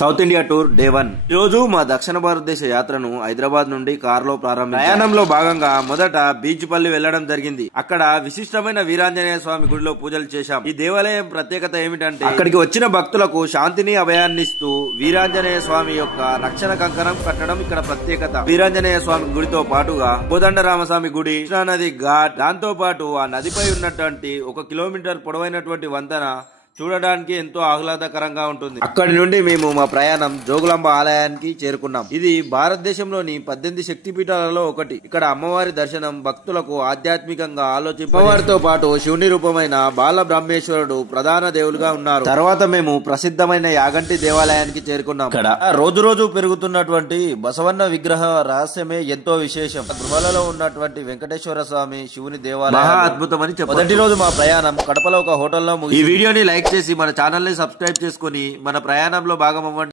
South India tour day 1 ఈ రోజు మా దక్షిణ భారతదేశ యాత్రను హైదరాబాద్ నుండి కారులో ప్రారంభించాం. ప్రయాణంలో భాగంగా మొదట బీచ్ పల్లి వెళ్లడం జరిగింది. అక్కడ విశిష్టమైన వీరాంజనేయ స్వామి గుడిలో పూజలు చేశాం. ఈ దేవాలయం ప్రత్యేకత ఏమిటంటే అక్కడికి వచ్చిన భక్తులకు శాంతిని అభయాన్నిస్తూ వీరాంజనేయ స్వామి యొక్క రక్షణ కంకణం కట్టడం ఇక్కడ ప్రత్యేకత. వీరాంజనేయ స్వామి గుడితో పాటుగా కోదండరామస్వామి గుడి, కృష్ణా నది ఘాట్, దాంతో పాటు ఆ నదిపై ఉన్నటువంటి 1 కిలోమీటర్ పొడవైనటువంటి వంతెన చూడడానికి ఎంతో ఆహ్లాదకరంగా ఉంటుంది. అక్కడి నుండి మేము మా ప్రయాణం జోగులాంబ ఆలయానికి చేరుకున్నాం. ఇది భారతదేశంలోని 18 శక్తిపీఠాలలో ఒకటి. ఇక్కడ అమ్మవారి దర్శనం భక్తులకు ఆధ్యాత్మికంగా అమ్మవారితో పాటు శివుని రూపమైన బాల బ్రహ్మేశ్వరుడు ప్రధాన దేవులుగా ఉన్నారు. తర్వాత మేము ప్రసిద్ధమైన యాగంటి దేవాలయానికి చేరుకున్నాం. ఇక్కడ రోజు రోజు పెరుగుతున్నటువంటి బసవన్న విగ్రహ రహస్యమే ఎంతో విశేషం. గృహలలో ఉన్నటువంటి వెంకటేశ్వర స్వామి శివుని దేవాలయం మహా అద్భుతమని చెప్పారు. మొదటి రోజు మా ప్రయాణం కడపలో ఒక హోటల్లో ముగిసింది. ఈ వీడియోని లైక్ చేసి మన ఛానల్ ని సబ్స్క్రైబ్ చేసుకుని మన ప్రయాణంలో భాగం అవ్వండి.